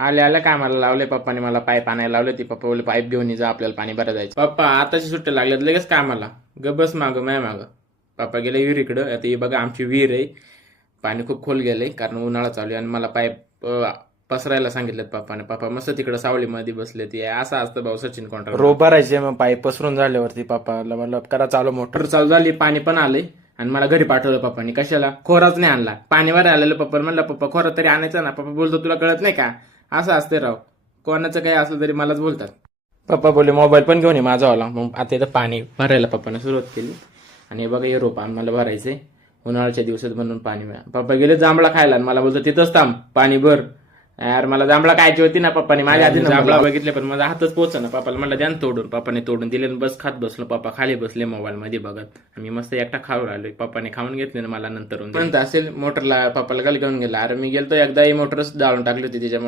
आले आले कामाला लावले पप्पाने मला पाईप आणायला लावले ती पप्पा बोलले पाईप घेऊन जा आपल्याला पाणी भरा जायचं पप्पा आताची सुट्ट्या लागल्यात लगेच कामाला गबस माग माग पप्पा गेले विहिरीकडं आता ही बघा आमची विहीर आहे पाणी खूप खोल गेलंय कारण उन्हाळा चालू आहे आणि मला पाईप पसरायला सांगितलं पप्पाने पप्पा मस्त तिकडे सावलीमध्ये बसले ती असं असतं भाऊ सचिन कोंडा रोप भरायचे मग पाईप पसरून झाल्यावरती पप्पाला म्हणलं करा चालू मोटर चालू झाली पाणी पण आले आणि मला घरी पाठवलं पप्पानी कशाला खोराच नाही आणला पाणीवर आलेलं पप्पा म्हणलं पप्पा खोरा तरी आणायचं ना पप्पा बोलतो तुला कळत नाही का असं असते राव कोणाचं काही असलं तरी मलाच बोलतात पप्पा बोलले मोबाईल पण घेऊन ये माझावाला मग आता इथं पाणी भरायला पप्पाने सुरुवात केली आणि बघा हे रोप आम्हाला भरायचे उन्हाळ्याच्या दिवसात म्हणून पाणी मिळालं पप्पा गेले जांभळा खायला आणि मला बोलतो तिथंच थांब पाणी भर यार मला जांभळा खायची होती ना पप्पाने माझ्या आधी जांभळा बघितले पण माझा हातच पोहोच ना पप्पाला म्हणलं द्या तोडून पप्पाने तोडून दिले बस खात बसलो पप्पा खाली बसले मोबाईल मध्ये बघत मी मस्त एकटा खाऊ राहिलो पप्पाने खाऊन घेतले ना मला नंतर असेल मोटरला पप्पाला काल घेऊन गेला अरे मी गेलतो एकदा ही मोटरच जाळून टाकली होती त्याच्यामुळे